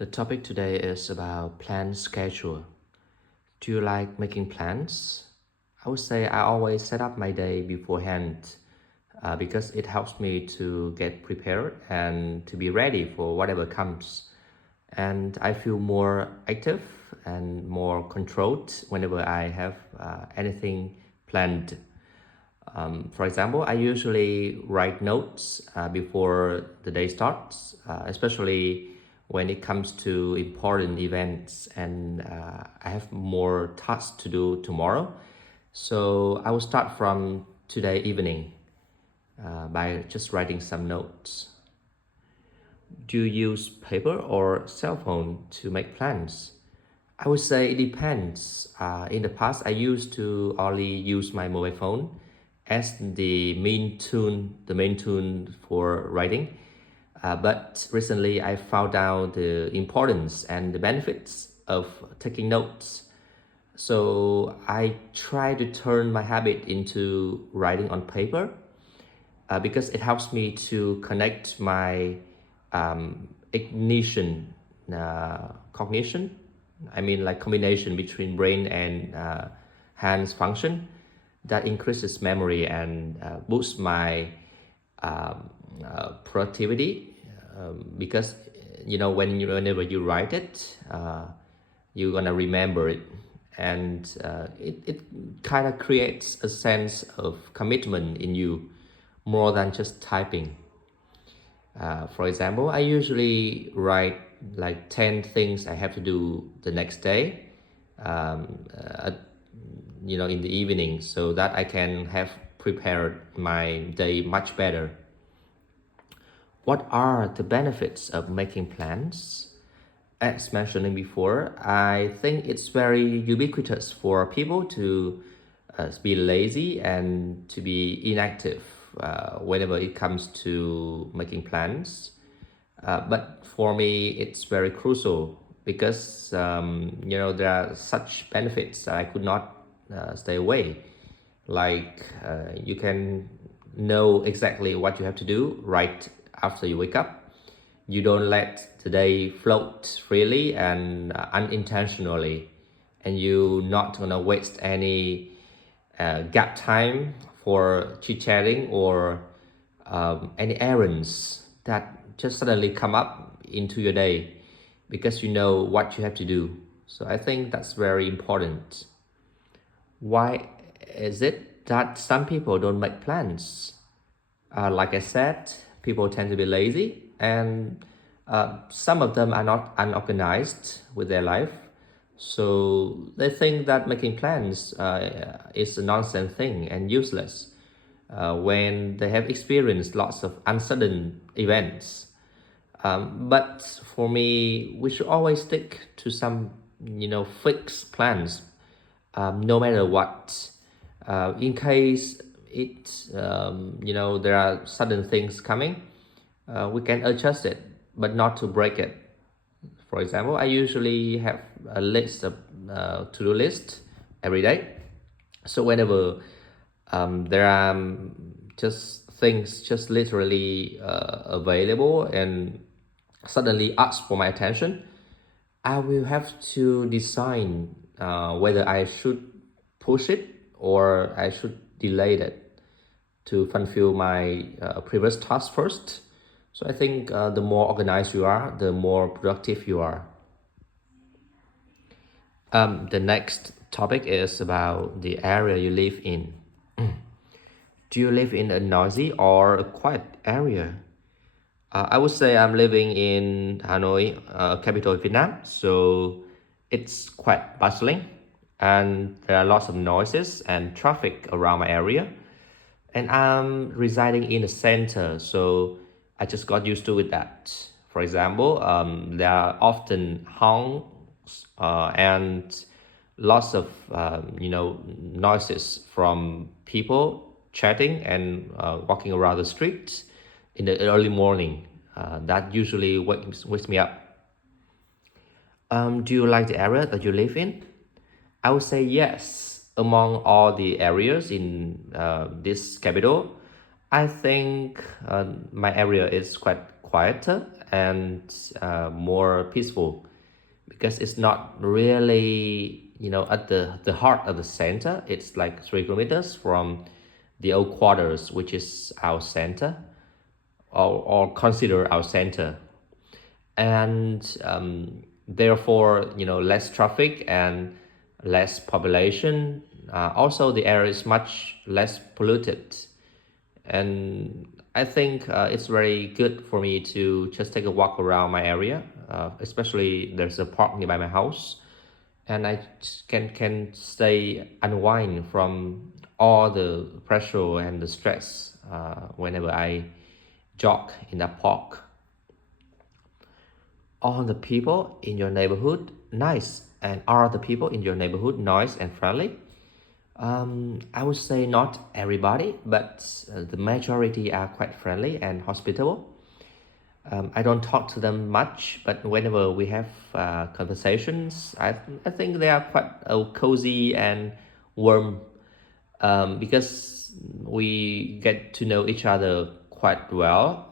The topic today is about plan schedule. Do you like making plans? I would say I always set up my day beforehand because it helps me to get prepared and to be ready for whatever comes. And I feel more active and more controlled whenever I have anything planned. For example, I usually write notes before the day starts, especially when it comes to important events and I have more tasks to do tomorrow. So I will start from today evening by just writing some notes. Do you use paper or cell phone to make plans? I would say it depends. In the past, I used to only use my mobile phone as the main tool for writing. But recently, I found out the importance and the benefits of taking notes. So I try to turn my habit into writing on paper because it helps me to connect my cognition. I mean, like combination between brain and hands function that increases memory and boosts my productivity. Because whenever you write it, you're gonna remember it, and it kind of creates a sense of commitment in you more than just typing. For example, I usually write like 10 things I have to do the next day, in the evening, so that I can have prepared my day much better. What are the benefits of making plans? As mentioned before, I think it's very ubiquitous for people to be lazy and to be inactive whenever it comes to making plans. But for me, it's very crucial because there are such benefits that I could not stay away. Like you can know exactly what you have to do right after you wake up. You don't let the day float freely and unintentionally, and you're not gonna waste any gap time for chit-chatting or any errands that just suddenly come up into your day because you know what you have to do. So I think that's very important. Why is it that some people don't make plans? Like I said, people tend to be lazy, and some of them are not unorganized with their life. So they think that making plans is a nonsense thing and useless when they have experienced lots of uncertain events. But for me, we should always stick to some, fixed plans, no matter what. In case there are sudden things coming, we can adjust it, but not to break it. For example, I usually have a list of to-do list every day. So whenever there are just things just literally available and suddenly ask for my attention, I will have to decide whether I should push it or I should delay it to fulfill my previous task first. So I think the more organized you are, the more productive you are. The next topic is about the area you live in. Do you live in a noisy or a quiet area? I would say I'm living in Hanoi, capital of Vietnam, so it's quite bustling and there are lots of noises and traffic around my area. And I'm residing in the center, so I just got used to it that. For example, there are often honks and lots of noises from people chatting and walking around the street in the early morning. That usually wakes me up. Do you like the area that you live in? I would say yes. Among all the areas in this capital, I think my area is quite quieter and more peaceful, because it's not really, at the heart of the center. It's like 3 kilometers from the old quarters, which is our center, or consider our center. And therefore, less traffic and less population. Also, the air is much less polluted, and I think it's very good for me to just take a walk around my area. Especially there's a park nearby my house, and I can stay unwind from all the pressure and the stress whenever I jog in that park. Are the people in your neighborhood nice? And are the people in your neighborhood nice and friendly? I would say not everybody, but the majority are quite friendly and hospitable. I don't talk to them much, but whenever we have conversations, I think they are quite cozy and warm, because we get to know each other quite well.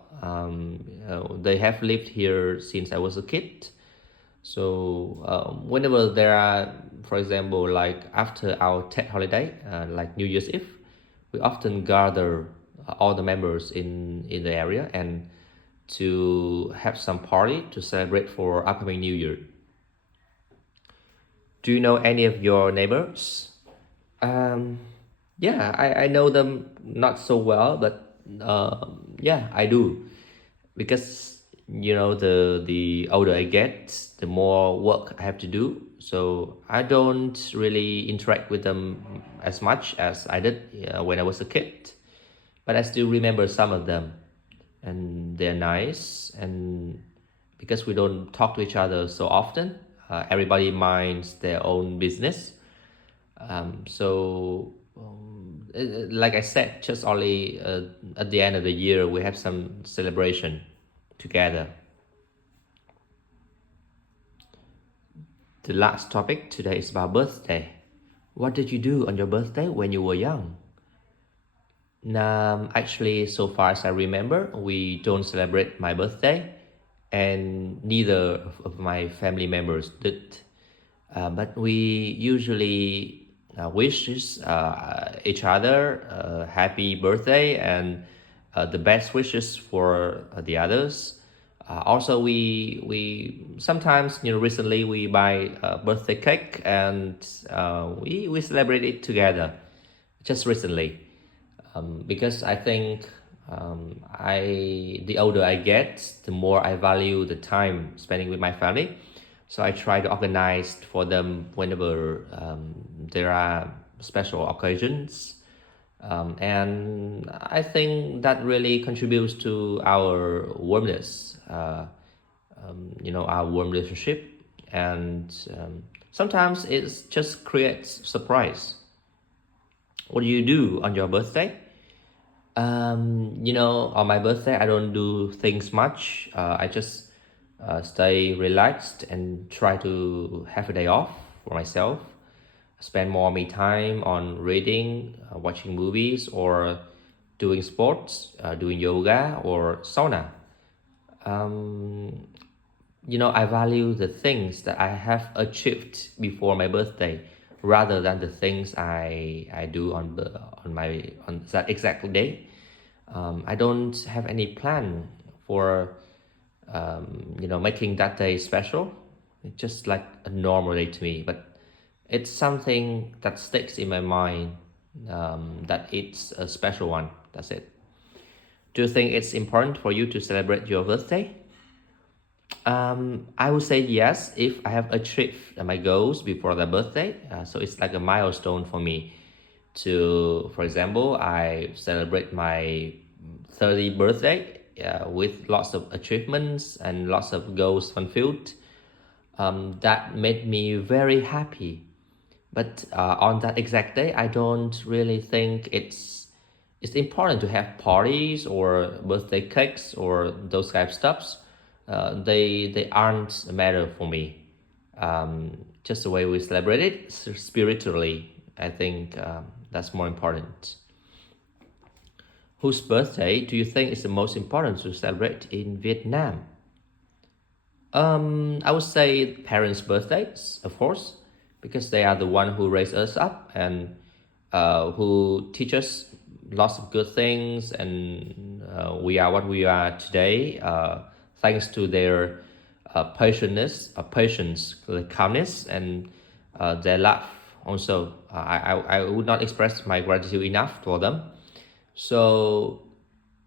They have lived here since I was a kid. So whenever there are, for example, like after our Tet holiday, like New Year's Eve, we often gather all the members in the area and to have some party to celebrate for upcoming New Year. Do you know any of your neighbors? Um, yeah, I know them not so well, but yeah, I do, because the older I get, the more work I have to do. So I don't really interact with them as much as I did when I was a kid. But I still remember some of them, and they're nice. And because we don't talk to each other so often, everybody minds their own business. Like I said, just only at the end of the year we have some celebration together. The last topic today is about birthday. What did you do on your birthday when you were young? Actually, so far as I remember, we don't celebrate my birthday, and neither of my family members did. But we usually wishes each other happy birthday and the best wishes for the others. Also, we sometimes, recently we buy a birthday cake, and we celebrate it together just recently. Because I think the older I get, the more I value the time spending with my family. So I try to organize for them whenever there are special occasions. And I think that really contributes to our warmness, our warm relationship. And sometimes it just creates surprise. What do you do on your birthday? On my birthday, I don't do things much. I just stay relaxed and try to have a day off for myself. Spend more me time on reading, watching movies, or doing sports, doing yoga or sauna. Um, I value the things that I have achieved before my birthday rather than the things I do on that exact day. I don't have any plan for making that day special. It's just like a normal day to me, but it's something that sticks in my mind, that it's a special one. That's it. Do you think it's important for you to celebrate your birthday? I would say yes if I have achieved my goals before the birthday. So it's like a milestone for me to, for example, I celebrate my 30th birthday with lots of achievements and lots of goals fulfilled. That made me very happy. But on that exact day, I don't really think it's important to have parties or birthday cakes or those kind of stuffs. They aren't a matter for me. Just the way we celebrate it spiritually, I think that's more important. Whose birthday do you think is the most important to celebrate in Vietnam? I would say parents' birthdays, of course, because they are the one who raise us up and who teach us lots of good things, and we are what we are today, thanks to their patience, the calmness, and their love. Also, I would not express my gratitude enough for them. So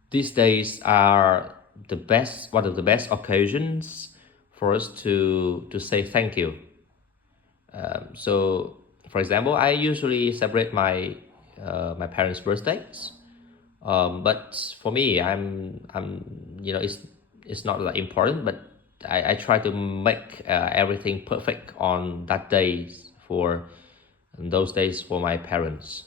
these days are the best, one of the best occasions for us to say thank you. So, for example, I usually celebrate my parents' birthdays. But for me, it's not that important. But I try to make everything perfect on that day for those days for my parents.